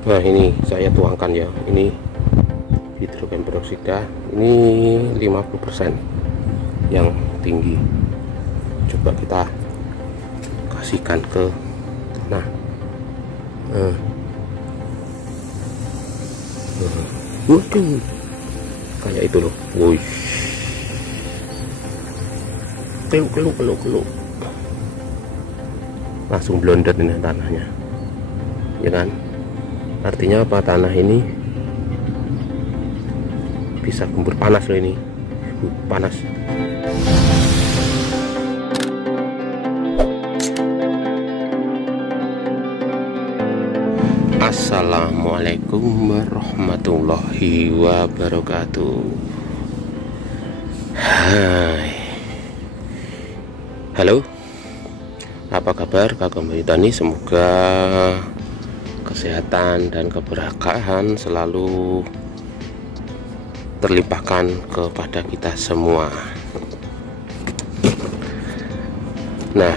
Nah, ini saya tuangkan ya, ini hidrogen peroksida ini 50% yang tinggi. Coba kita kasihkan ke tanah. Waduh, kayak itu loh. Wih, keluk, langsung blondet ini tanahnya, ya kan? Artinya apa? Tanah ini bisa gembur panas loh ini. Panas. Assalamualaikum warahmatullahi wabarakatuh. Hai. Halo. Apa kabar Kakak Mbak Tani? Semoga kesehatan dan keberkahan selalu terlimpahkan kepada kita semua. Nah,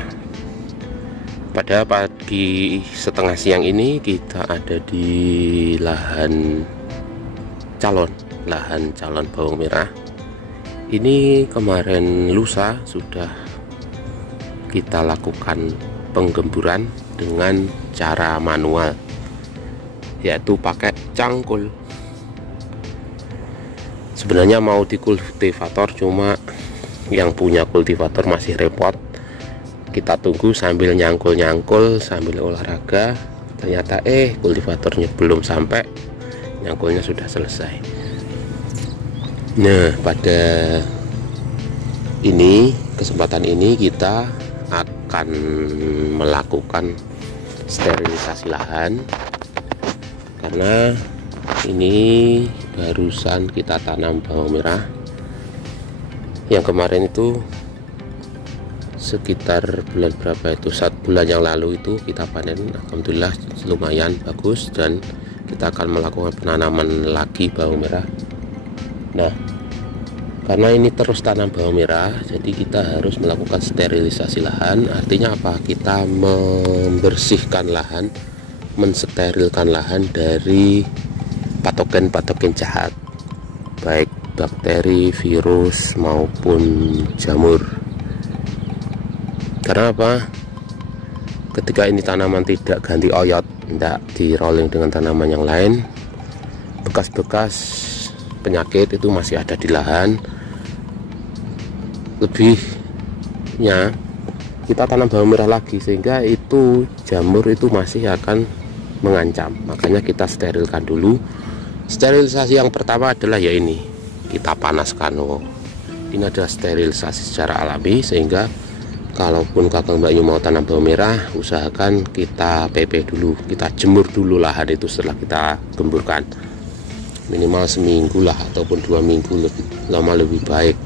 pada pagi setengah siang ini kita ada di lahan calon bawang merah. Ini kemarin lusa sudah kita lakukan penggemburan dengan cara manual, yaitu pakai cangkul. Sebenarnya mau di kultivator, cuma yang punya kultivator masih repot. Kita tunggu sambil nyangkul sambil olahraga, ternyata kultivatornya belum sampai, nyangkulnya sudah selesai. Nah, pada kesempatan ini kita akan melakukan sterilisasi lahan, karena ini barusan kita tanam bawang merah. Yang kemarin itu sekitar bulan berapa itu, 1 bulan yang lalu itu kita panen, alhamdulillah lumayan bagus, dan kita akan melakukan penanaman lagi bawang merah. Nah, karena ini terus tanam bawang merah, jadi kita harus melakukan sterilisasi lahan. Artinya apa? Kita membersihkan lahan, mensterilkan lahan dari patogen-patogen jahat, baik bakteri, virus maupun jamur. Karena apa? Ketika ini tanaman tidak ganti oyot, tidak di rolling dengan tanaman yang lain, bekas-bekas penyakit itu masih ada di lahan. Lebihnya kita tanam bawang merah lagi, sehingga itu jamur itu masih akan mengancam. Makanya kita sterilkan dulu. Sterilisasi yang pertama adalah ya ini, kita panaskan. Ini adalah sterilisasi secara alami, sehingga kalaupun kakak mbaknya mau tanam bawang merah, usahakan kita PP dulu, kita jemur dulu lahan itu setelah kita gemburkan, minimal seminggu lah, ataupun 2 minggu, lebih lama lebih baik.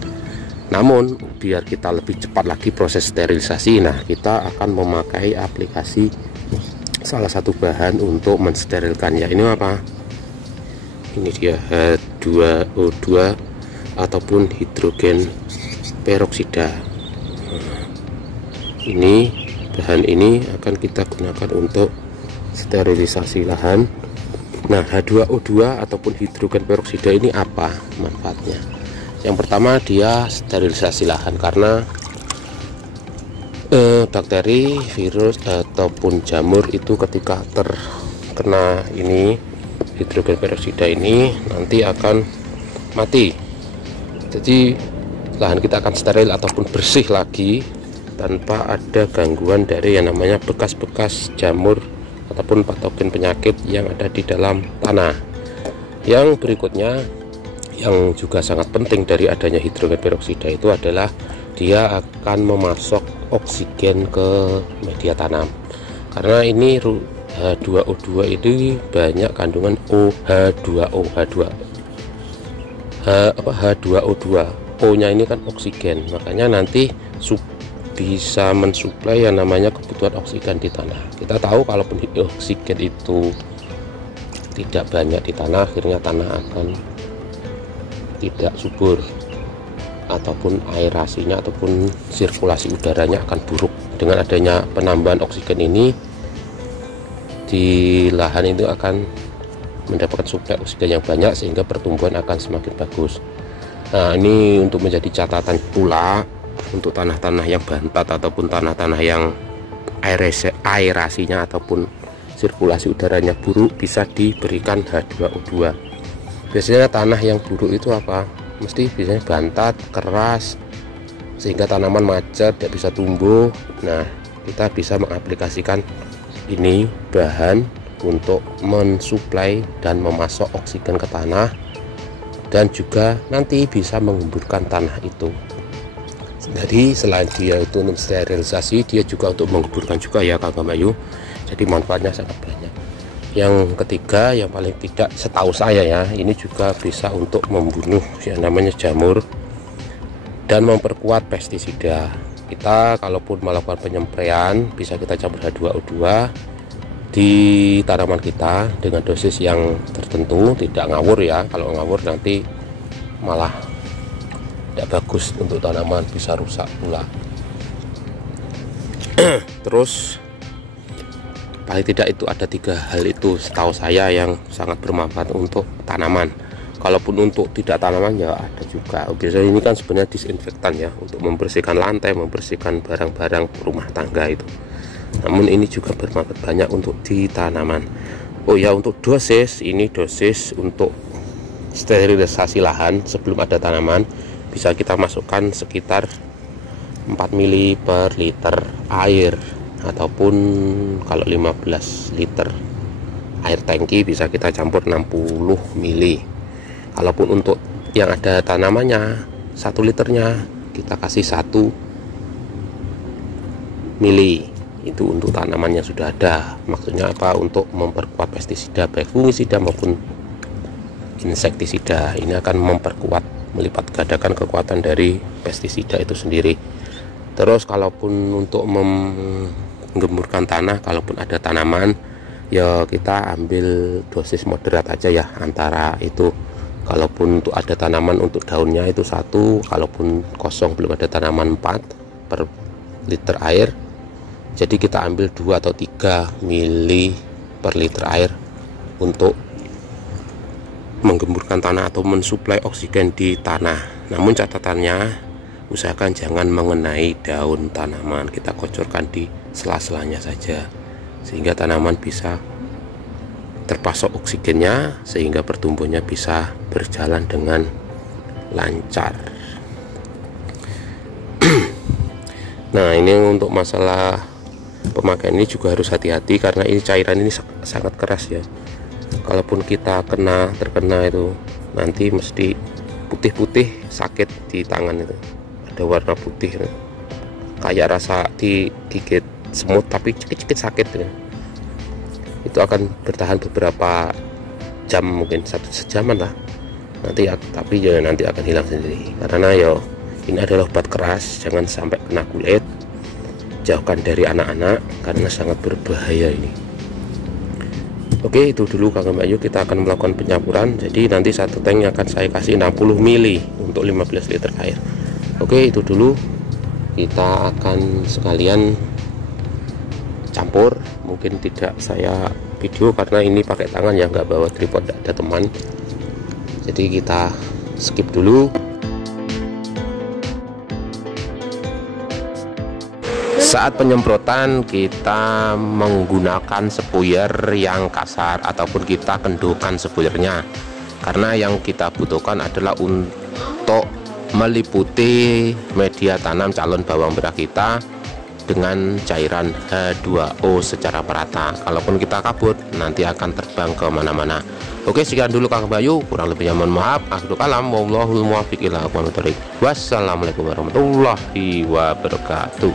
Namun biar kita lebih cepat lagi proses sterilisasi, nah kita akan memakai aplikasi salah satu bahan untuk mensterilkannya. Ini apa? Ini dia H2O2 ataupun hidrogen peroksida. Ini bahan ini akan kita gunakan untuk sterilisasi lahan. Nah, H2O2 ataupun hidrogen peroksida ini apa manfaatnya? Yang pertama, dia sterilisasi lahan, karena bakteri, virus ataupun jamur itu ketika terkena ini hidrogen peroksida ini nanti akan mati. Jadi lahan kita akan steril ataupun bersih lagi tanpa ada gangguan dari yang namanya bekas-bekas jamur ataupun patogen penyakit yang ada di dalam tanah. Yang berikutnya, yang juga sangat penting dari adanya hidrogen peroksida itu adalah dia akan memasok oksigen ke media tanam. Karena ini H2O2 itu banyak kandungan H2O2. O-nya ini kan oksigen, makanya nanti bisa mensuplai yang namanya kebutuhan oksigen di tanah. Kita tahu kalau oksigen itu tidak banyak di tanah, akhirnya tanah akan tidak subur, ataupun aerasinya ataupun sirkulasi udaranya akan buruk. Dengan adanya penambahan oksigen ini di lahan itu akan mendapatkan suplai oksigen yang banyak sehingga pertumbuhan akan semakin bagus. Nah, ini untuk menjadi catatan pula untuk tanah-tanah yang bantat ataupun tanah-tanah yang aerasinya ataupun sirkulasi udaranya buruk, bisa diberikan H2O2. Biasanya tanah yang buruk itu apa? Mesti biasanya bantat, keras, sehingga tanaman macet, tidak bisa tumbuh. Nah, kita bisa mengaplikasikan ini bahan untuk mensuplai dan memasok oksigen ke tanah, dan juga nanti bisa mengemburkan tanah itu. Jadi selain dia itu untuk sterilisasi, dia juga untuk mengemburkan juga ya Kang Bayu. Jadi manfaatnya sangat banyak. Yang ketiga, yang paling tidak setahu saya ya, ini juga bisa untuk membunuh yang namanya jamur dan memperkuat pestisida. Kita kalaupun melakukan penyempraian, bisa kita campur H2O2 di tanaman kita dengan dosis yang tertentu, tidak ngawur ya. Kalau ngawur nanti malah tidak bagus untuk tanaman, bisa rusak pula. Terus paling tidak itu ada 3 hal itu setahu saya yang sangat bermanfaat untuk tanaman. Kalaupun untuk tidak tanaman ya ada juga. Biasanya ini kan sebenarnya disinfektan ya, untuk membersihkan lantai, membersihkan barang-barang rumah tangga itu. Namun ini juga bermanfaat banyak untuk di tanaman. Oh ya, untuk dosis, ini dosis untuk sterilisasi lahan sebelum ada tanaman, bisa kita masukkan sekitar 4 mili per liter air, ataupun kalau 15 liter air tangki bisa kita campur 60 mili. Kalaupun untuk yang ada tanamannya 1 liternya kita kasih 1 mili. Itu untuk tanaman yang sudah ada. Maksudnya apa? Untuk memperkuat pestisida baik fungisida maupun insektisida. Ini akan memperkuat, melipat gandakan kekuatan dari pestisida itu sendiri. Terus kalaupun untuk menggemburkan tanah, kalaupun ada tanaman ya kita ambil dosis moderat aja ya, antara itu. Kalaupun untuk ada tanaman untuk daunnya itu 1, kalaupun kosong belum ada tanaman 4 per liter air, jadi kita ambil 2 atau 3 mili per liter air untuk menggemburkan tanah atau mensuplai oksigen di tanah. Namun catatannya, usahakan jangan mengenai daun tanaman, kita kocorkan di sela-selanya saja sehingga tanaman bisa terpasok oksigennya, sehingga pertumbuhannya bisa berjalan dengan lancar. Nah, ini untuk masalah pemakaian ini juga harus hati-hati karena ini cairan ini sangat keras ya. Kalaupun kita terkena itu nanti mesti putih-putih, sakit di tangan itu, ada warna putih kayak rasa digigit semut tapi cekit-cekit sakit ya. Itu akan bertahan beberapa jam, mungkin 1 jaman lah nanti ya, tapi ya nanti akan hilang sendiri karena ya ini adalah obat keras, jangan sampai kena kulit, jauhkan dari anak-anak karena sangat berbahaya ini. Oke, itu dulu Kang Bayu, kita akan melakukan penyampuran. Jadi nanti 1 tank akan saya kasih 60 mili untuk 15 liter air. Oke, itu dulu, kita akan sekalian campur. Mungkin tidak saya video karena ini pakai tangan ya, nggak bawa tripod, tidak ada teman, jadi kita skip dulu. Saat penyemprotan kita menggunakan spuyer yang kasar ataupun kita kendorkan spuyernya, karena yang kita butuhkan adalah untuk meliputi media tanam calon bawang merah kita dengan cairan H2O secara merata. Kalaupun kita kabut nanti akan terbang ke mana-mana. Oke, sekian dulu Kang Bayu, kurang lebihnya mohon maaf. Akhirul kalam, wallahul muwaffiq ila aqwamit thoriq. Wassalamualaikum warahmatullahi wabarakatuh.